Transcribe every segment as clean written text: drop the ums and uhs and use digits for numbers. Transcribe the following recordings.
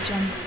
Jungle.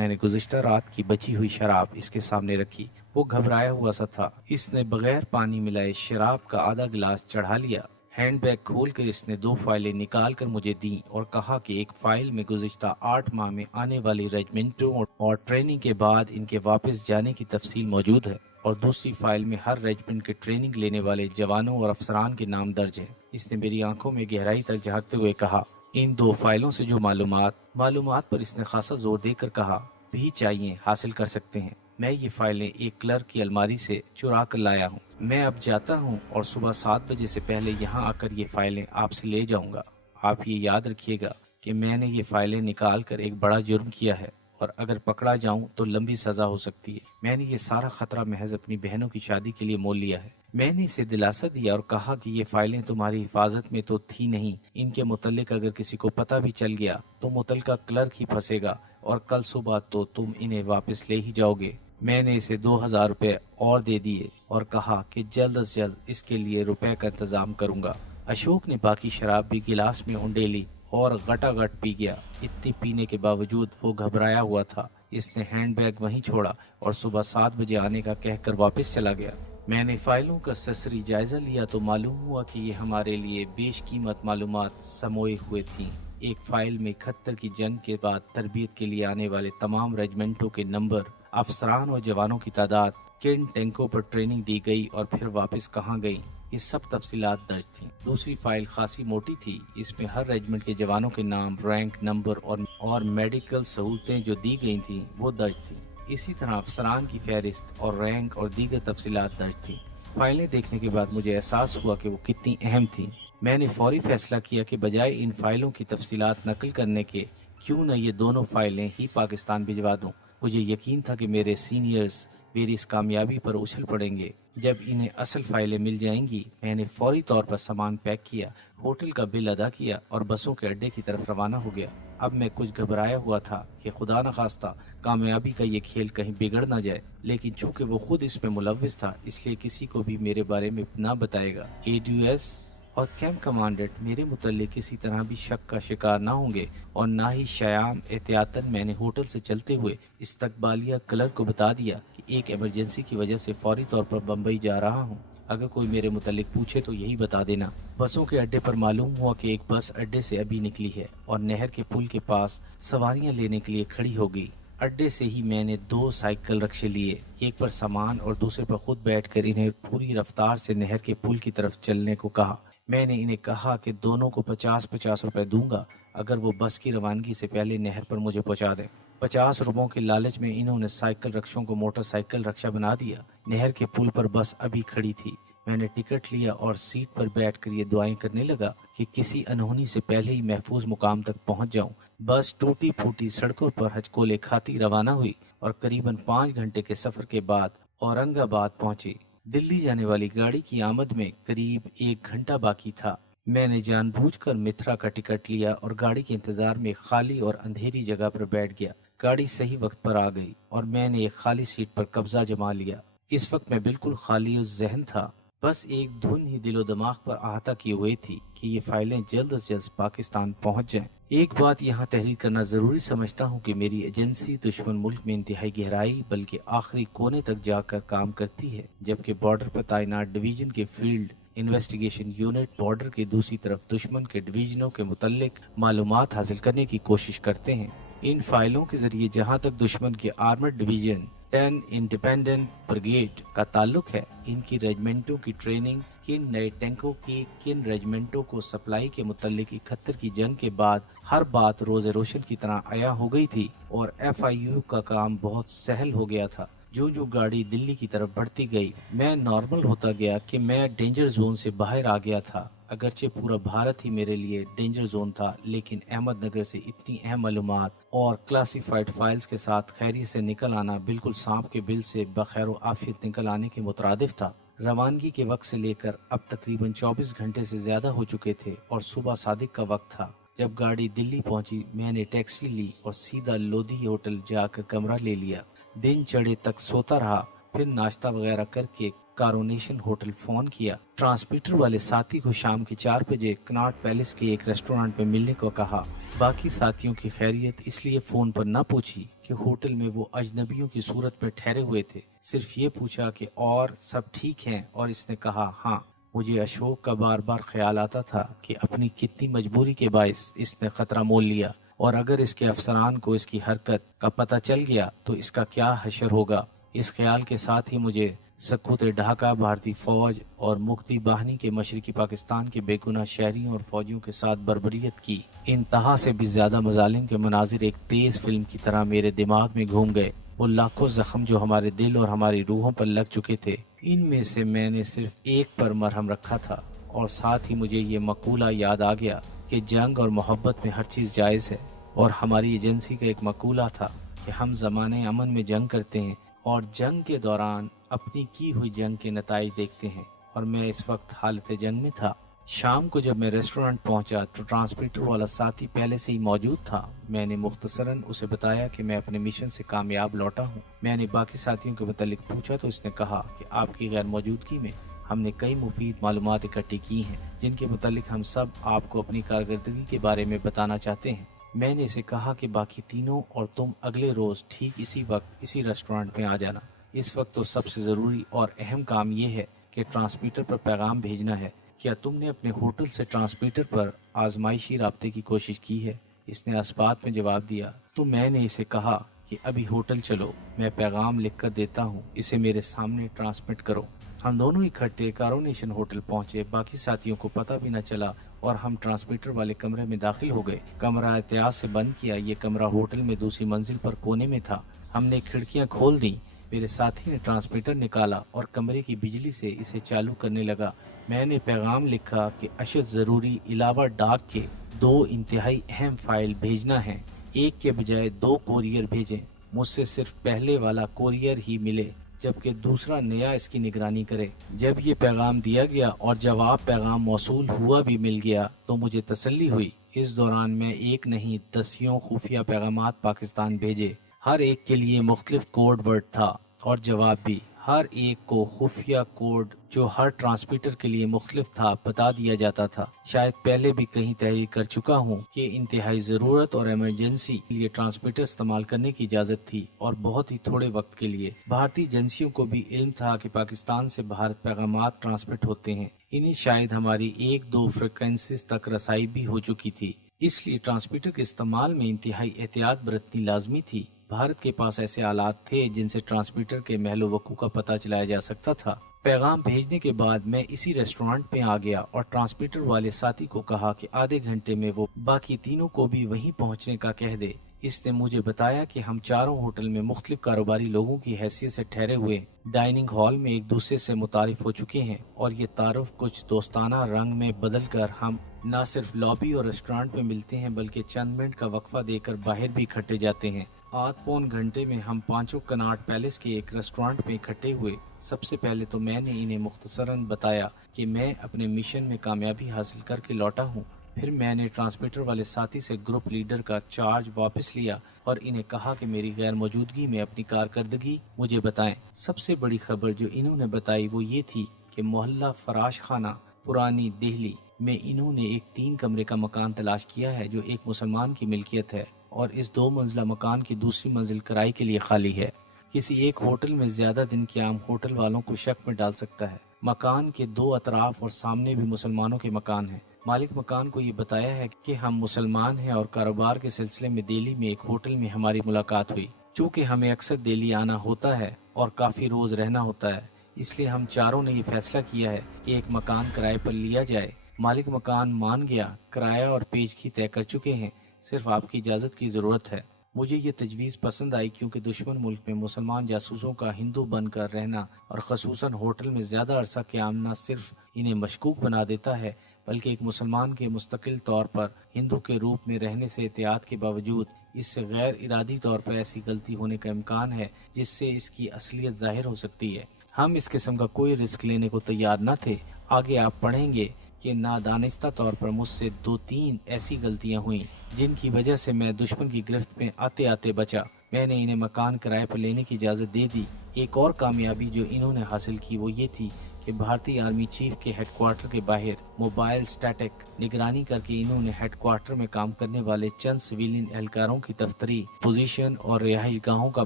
میں نے گزشتہ رات کی بچی ہوئی شراب اس کے سامنے رکھی۔ وہ گھبرایا ہوا سا تھا۔ اس نے بغیر پانی ملائے شراب کا آدھا گلاس چڑھا لیا۔ ہینڈ بیگ کھول کر اس نے 2 فائلیں نکال کر مجھے دیں اور کہا کہ ایک فائل میں گزشتہ 8 ماہ میں آنے والی ریجمنٹوں اور ٹریننگ کے بعد ان کے واپس جانے کی تفصیل موجود ہے، اور دوسری فائل میں ہر ریجمنٹ کے ٹریننگ لینے والے جوانوں اور افسران کے نام درج ہیں۔ اس نے میری آنکھوں میں گہرائی تک جھانکتے ہوئے کہا، ان 2 فائلوں سے جو معلومات پر اس نے خاصا زور دے کر کہا بھی چاہیے حاصل کر سکتے ہیں۔ میں یہ فائلیں ایک کلرک کی الماری سے چرا کر لایا ہوں۔ میں اب جاتا ہوں اور صبح 7 بجے سے پہلے یہاں آ کر یہ فائلیں آپ سے لے جاؤں گا۔ آپ یہ یاد رکھیے گا کہ میں نے یہ فائلیں نکال کر ایک بڑا جرم کیا ہے، اور اگر پکڑا جاؤں تو لمبی سزا ہو سکتی ہے۔ میں نے یہ سارا خطرہ محض اپنی بہنوں کی شادی کے لیے مول لیا ہے۔ میں نے اسے دلاسا دیا اور کہا کہ یہ فائلیں تمہاری حفاظت میں تو تھی نہیں، ان کے متعلق اگر کسی کو پتہ بھی چل گیا تو متعلقہ کلرک ہی پھنسے گا، اور کل صبح تو تم انہیں واپس لے ہی جاؤ گے۔ میں نے اسے 2000 روپے اور دے دیے اور کہا کہ جلد از جلد اس کے لیے روپے کا انتظام کروں گا۔ اشوک نے باقی شراب بھی گلاس میں انڈیلی اور گٹا گٹ پی گیا۔ اتنی پینے کے باوجود وہ گھبرایا ہوا تھا۔ اس نے ہینڈ بیگ وہیں چھوڑا اور صبح 7 بجے آنے کا کہہ کر واپس چلا گیا۔ میں نے فائلوں کا سرسری جائزہ لیا تو معلوم ہوا کہ یہ ہمارے لیے بیش قیمت معلومات سموئے ہوئے تھیں۔ ایک فائل میں 71 کی جنگ کے بعد تربیت کے لیے آنے والے تمام ریجمنٹوں کے نمبر، افسران اور جوانوں کی تعداد، کن ٹینکوں پر ٹریننگ دی گئی اور پھر واپس کہاں گئی، یہ سب تفصیلات درج تھیں۔ دوسری فائل خاصی موٹی تھی۔ اس میں ہر ریجمنٹ کے جوانوں کے نام، رینک، نمبر اور میڈیکل سہولتیں جو دی گئی تھیں وہ درج تھیں۔ اسی طرح افسران کی فہرست اور رینک اور دیگر تفصیلات درج تھیں۔ فائلیں دیکھنے کے بعد مجھے احساس ہوا کہ وہ کتنی اہم تھیں۔ میں نے فوری فیصلہ کیا کہ بجائے ان فائلوں کی تفصیلات نقل کرنے کے، کیوں نہ یہ دونوں فائلیں ہی پاکستان بھجوا دوں۔ مجھے یقین تھا کہ میرے سینئرز میری اس کامیابی پر اچھل پڑیں گے۔ جب انہیں اصل فائلیں مل جائیں گی، میں نے فوری طور پر سامان پیک کیا، ہوٹل کا بل ادا کیا اور بسوں کے اڈے کی طرف روانہ ہو گیا۔ اب میں کچھ گھبرایا ہوا تھا کہ خدا نخواستہ کامیابی کا یہ کھیل کہیں بگڑ نہ جائے، لیکن چونکہ وہ خود اس میں ملوث تھا اس لیے کسی کو بھی میرے بارے میں نہ بتائے گا۔ ADS اور کیمپ کمانڈنٹ میرے متعلق کسی طرح بھی شک کا شکار نہ ہوں گے، اور نہ ہی شیام۔ احتیاطاً میں نے ہوٹل سے چلتے ہوئے استقبالیہ کلرک کو بتا دیا کہ ایک ایمرجنسی کی وجہ سے فوری طور پر بمبئی جا رہا ہوں، اگر کوئی میرے متعلق پوچھے تو یہی بتا دینا۔ بسوں کے اڈے پر معلوم ہوا کہ ایک بس اڈے سے ابھی نکلی ہے اور نہر کے پل کے پاس سواریاں لینے کے لیے کھڑی ہو گئی۔ اڈے سے ہی میں نے 2 سائیکل رکشے لیے، ایک پر سامان اور دوسرے پر خود بیٹھ کر انہیں پوری رفتار سے نہر کے پل کی طرف چلنے کو کہا۔ میں نے انہیں کہا کہ دونوں کو 50 روپے دوں گا اگر وہ بس کی روانگی سے پہلے نہر پر مجھے پہنچا دیں۔ 50 روپوں کے لالچ میں انہوں نے سائیکل رکشوں کو موٹر سائیکل رکشہ بنا دیا۔ نہر کے پل پر بس ابھی کھڑی تھی۔ میں نے ٹکٹ لیا اور سیٹ پر بیٹھ کر یہ دعائیں کرنے لگا کہ کسی انہونی سے پہلے ہی محفوظ مقام تک پہنچ جاؤں۔ بس ٹوٹی پھوٹی سڑکوں پر ہچکولے کھاتی روانہ ہوئی اور قریباً 5 گھنٹے کے سفر کے بعد اورنگ آباد پہنچی۔ دلی جانے والی گاڑی کی آمد میں قریب 1 گھنٹہ باقی تھا۔ میں نے جان بوجھ کر متھرا کا ٹکٹ لیا اور گاڑی کے انتظار میں خالی اور اندھیری جگہ پر بیٹھ گیا۔ گاڑی صحیح وقت پر آ گئی اور میں نے ایک خالی سیٹ پر قبضہ جما لیا۔ اس وقت میں بالکل خالی ذہن تھا، بس ایک دھن ہی دل و دماغ پر احاطہ کیے ہوئے تھی کہ یہ فائلیں جلد از جلد پاکستان پہنچ جائیں۔ ایک بات یہاں تحریر کرنا ضروری سمجھتا ہوں کہ میری ایجنسی دشمن ملک میں انتہائی گہرائی بلکہ آخری کونے تک جا کر کام کرتی ہے، جبکہ بارڈر پر تعینات ڈویژن کے فیلڈ انویسٹیگیشن یونٹ بارڈر کے دوسری طرف دشمن کے ڈویژنوں کے متعلق معلومات حاصل کرنے کی کوشش کرتے ہیں۔ ان فائلوں کے ذریعے جہاں تک دشمن کے آرمڈ ڈویژن 10 انڈیپینڈنٹ بریگیڈ کا تعلق ہے، ان کی ریجمنٹوں کی ٹریننگ، کن نئے ٹینکوں کی کن ریجمنٹوں کو سپلائی کے متعلق 71 کی جنگ کے بعد ہر بات روز روشن کی طرح عیاں ہو گئی تھی، اور FIU کا کام بہت سہل ہو گیا تھا۔ جو گاڑی دلی کی طرف بڑھتی گئی، میں نارمل ہوتا گیا کہ میں ڈینجر زون سے باہر آ گیا تھا۔ اگرچہ پورا بھارت ہی میرے لیے ڈینجر زون تھا، لیکن احمد نگر سے اتنی اہم معلومات اور کلاسیفائڈ فائلز کے ساتھ خیریت سے نکل آنا بالکل سانپ کے بل سے بخیر و عافیت نکل آنے کے مترادف تھا۔ روانگی کے وقت سے لے کر اب تقریباً 24 گھنٹے سے زیادہ ہو چکے تھے اور صبح صادق کا وقت تھا۔ جب گاڑی دلی پہنچی، میں نے ٹیکسی لی اور سیدھا لودھی ہوٹل جا کر کمرہ لے لیا۔ دن چڑھے تک سوتا رہا، پھر ناشتہ وغیرہ کر کے کارونیشن ہوٹل فون کیا۔ ٹرانسمیٹر والے ساتھی کو شام کے 4 بجے کناٹ پیلس کے ایک ریسٹورانٹ میں ملنے کو کہا۔ باقی ساتھیوں کی خیریت اس لیے فون پر نہ پوچھی کہ ہوٹل میں وہ اجنبیوں کی صورت میں ٹھہرے ہوئے تھے، صرف یہ پوچھا کہ اور سب ٹھیک ہیں، اور اس نے کہا ہاں۔ مجھے اشوک کا بار بار خیال آتا تھا کہ اپنی کتنی مجبوری کے باعث اس نے خطرہ مول لیا، اور اگر اس کے افسران کو اس کی حرکت کا پتہ چل گیا تو اس کا کیا حشر ہوگا۔ اس خیال کے ساتھ ہی مجھے سکوت ڈھاکہ، بھارتی فوج اور مکتی باہنی کے مشرقی پاکستان کے بے گناہ شہریوں اور فوجیوں کے ساتھ بربریت کی انتہا سے بھی زیادہ مظالم کے مناظر ایک تیز فلم کی طرح میرے دماغ میں گھوم گئے۔ وہ لاکھوں زخم جو ہمارے دل اور ہماری روحوں پر لگ چکے تھے، ان میں سے میں نے صرف ایک پر مرہم رکھا تھا، اور ساتھ ہی مجھے یہ مقولہ یاد آ گیا کہ جنگ اور محبت میں ہر چیز جائز ہے، اور ہماری ایجنسی کا ایک مقولہ تھا کہ ہم زمانے امن میں جنگ کرتے ہیں اور جنگ کے دوران اپنی کی ہوئی جنگ کے نتائج دیکھتے ہیں، اور میں اس وقت حالت جنگ میں تھا۔ شام کو جب میں ریسٹورانٹ پہنچا تو ٹرانسمیٹر والا ساتھی پہلے سے ہی موجود تھا۔ میں نے مختصراً اسے بتایا کہ میں اپنے مشن سے کامیاب لوٹا ہوں۔ میں نے باقی ساتھیوں کے متعلق پوچھا تو اس نے کہا کہ آپ کی غیر موجودگی میں ہم نے کئی مفید معلومات اکٹھی کی ہیں، جن کے متعلق ہم سب آپ کو اپنی کارکردگی کے بارے میں بتانا چاہتے ہیں۔ میں نے اسے کہا کہ باقی تینوں اور تم اگلے روز ٹھیک اسی وقت اسی ریسٹورانٹ میں آ جانا۔ اس وقت تو سب سے ضروری اور اہم کام یہ ہے کہ ٹرانسمیٹر پر پیغام بھیجنا ہے۔ کیا تم نے اپنے ہوٹل سے ٹرانسمیٹر پر آزمائشی رابطے کی کوشش کی ہے؟ اس نے اس بات میں جواب دیا۔ تو میں نے اسے کہا کہ ابھی ہوٹل چلو، میں پیغام لکھ کر دیتا ہوں، اسے میرے سامنے ٹرانسمٹ کرو۔ ہم دونوں اکٹھے کارونیشن ہوٹل پہنچے۔ باقی ساتھیوں کو پتہ بھی نہ چلا اور ہم ٹرانسمیٹر والے کمرے میں داخل ہو گئے۔ کمرہ احتیاط سے بند کیا۔ یہ کمرہ ہوٹل میں دوسری منزل پر کونے میں تھا۔ ہم نے کھڑکیاں کھول دیں۔ میرے ساتھی نے ٹرانسمیٹر نکالا اور کمرے کی بجلی سے اسے چالو کرنے لگا۔ میں نے پیغام لکھا کہ اشد ضروری علاوہ ڈاک کے 2 انتہائی اہم فائل بھیجنا ہے، ایک کے بجائے 2 کوریئر بھیجیں۔ مجھ سے صرف پہلے والا کوریئر ہی ملے، جبکہ دوسرا نیا اس کی نگرانی کرے۔ جب یہ پیغام دیا گیا اور جواب پیغام موصول ہوا بھی مل گیا تو مجھے تسلی ہوئی۔ اس دوران میں ایک نہیں 10 خفیہ پیغامات پاکستان بھیجے۔ ہر ایک کے لیے مختلف کوڈ ورڈ تھا اور جواب بھی۔ ہر ایک کو خفیہ کوڈ جو ہر ٹرانسمیٹر کے لیے مختلف تھا بتا دیا جاتا تھا۔ شاید پہلے بھی کہیں تحریر کر چکا ہوں کہ انتہائی ضرورت اور ایمرجنسی کے لیے ٹرانسمیٹر استعمال کرنے کی اجازت تھی، اور بہت ہی تھوڑے وقت کے لیے۔ بھارتی ایجنسیوں کو بھی علم تھا کہ پاکستان سے بھارت پیغامات ٹرانسمٹ ہوتے ہیں، انہیں شاید ہماری 1-2 فریکوینسیز تک رسائی بھی ہو چکی تھی، اس لیے ٹرانسمیٹر کے استعمال میں انتہائی احتیاط برتنی لازمی تھی۔ بھارت کے پاس ایسے آلات تھے جن سے ٹرانسمیٹر کے محل و وقوع کا پتہ چلایا جا سکتا تھا۔ پیغام بھیجنے کے بعد میں اسی ریسٹورانٹ میں آ گیا اور ٹرانسمیٹر والے ساتھی کو کہا کہ آدھے گھنٹے میں وہ باقی تینوں کو بھی وہیں پہنچنے کا کہہ دے۔ اس نے مجھے بتایا کہ ہم چاروں ہوٹل میں مختلف کاروباری لوگوں کی حیثیت سے ٹھہرے ہوئے ڈائننگ ہال میں ایک دوسرے سے متعارف ہو چکے ہیں، اور یہ تعارف کچھ دوستانہ رنگ میں بدل کر ہم نہ صرف لابی اور ریسٹورانٹ میں ملتے ہیں بلکہ چند منٹ کا وقفہ دے کر باہر بھی اکٹھے جاتے ہیں۔ آدھ پون گھنٹے میں ہم پانچوں کناٹ پیلس کے ایک ریسٹورانٹ میں اکٹھے ہوئے۔ سب سے پہلے تو میں نے انہیں مختصراً بتایا کہ میں اپنے مشن میں کامیابی حاصل کر کے لوٹا ہوں۔ پھر میں نے ٹرانسمیٹر والے ساتھی سے گروپ لیڈر کا چارج واپس لیا اور انہیں کہا کہ میری غیر موجودگی میں اپنی کارکردگی مجھے بتائیں۔ سب سے بڑی خبر جو انہوں نے بتائی وہ یہ تھی کہ محلہ فراش خانہ پرانی دہلی میں انہوں نے ایک 3 کمرے کا مکان تلاش کیا ہے جو ایک مسلمان کی ملکیت ہے، اور اس 2 منزلہ مکان کی دوسری منزل کرائے کے لیے خالی ہے۔ کسی ایک ہوٹل میں زیادہ دن قیام ہوٹل والوں کو شک میں ڈال سکتا ہے۔ مکان کے 2 اطراف اور سامنے بھی مسلمانوں کے مکان ہیں۔ مالک مکان کو یہ بتایا ہے کہ ہم مسلمان ہیں اور کاروبار کے سلسلے میں دہلی میں ایک ہوٹل میں ہماری ملاقات ہوئی۔ چونکہ ہمیں اکثر دہلی آنا ہوتا ہے اور کافی روز رہنا ہوتا ہے، اس لیے ہم چاروں نے یہ فیصلہ کیا ہے کہ ایک مکان کرائے پر لیا جائے۔ مالک مکان مان گیا، کرایہ اور پیشگی طے کر چکے ہیں، صرف آپ کی اجازت کی ضرورت ہے۔ مجھے یہ تجویز پسند آئی کیونکہ دشمن ملک میں مسلمان جاسوسوں کا ہندو بن کر رہنا اور خصوصاً ہوٹل میں زیادہ عرصہ قیام نہ صرف انہیں مشکوک بنا دیتا ہے بلکہ ایک مسلمان کے مستقل طور پر ہندو کے روپ میں رہنے سے احتیاط کے باوجود اس سے غیر ارادی طور پر ایسی غلطی ہونے کا امکان ہے جس سے اس کی اصلیت ظاہر ہو سکتی ہے۔ ہم اس قسم کا کوئی رسک لینے کو تیار نہ تھے۔ آگے آپ پڑھیں گے کہ نادانستہ طور پر مجھ سے 2-3 ایسی غلطیاں ہوئیں جن کی وجہ سے میں دشمن کی گرفت میں آتے آتے بچا۔ میں نے انہیں مکان کرائے پر لینے کی اجازت دے دی۔ ایک اور کامیابی جو انہوں نے حاصل کی وہ یہ تھی کہ بھارتی آرمی چیف کے ہیڈ کوارٹر کے باہر موبائل اسٹیٹک نگرانی کر کے انہوں نے ہیڈ کوارٹر میں کام کرنے والے چند سویلین اہلکاروں کی دفتری پوزیشن اور رہائش گاہوں کا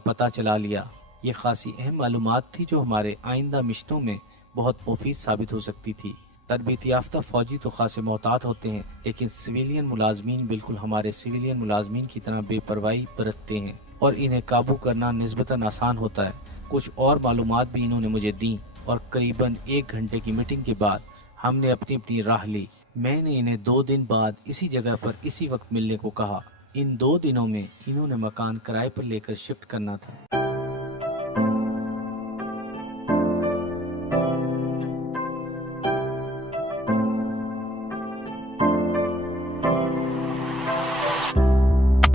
پتہ چلا لیا۔ یہ خاصی اہم معلومات تھی جو ہمارے آئندہ مشنوں میں بہت مفید ثابت ہو سکتی تھی۔ تربیت یافتہ فوجی تو خاصے محتاط ہوتے ہیں، لیکن سویلین ملازمین بالکل ہمارے سویلین ملازمین کی طرح بے پرواہی برتتے ہیں اور انہیں قابو کرنا نسبتاً آسان ہوتا ہے۔ کچھ اور معلومات بھی انہوں نے مجھے دیں اور قریباً 1 گھنٹے کی میٹنگ کے بعد ہم نے اپنی اپنی راہ لی۔ میں نے انہیں 2 دن بعد اسی جگہ پر اسی وقت ملنے کو کہا۔ ان 2 دنوں میں انہوں نے مکان کرائے پر لے کر شفٹ کرنا تھا۔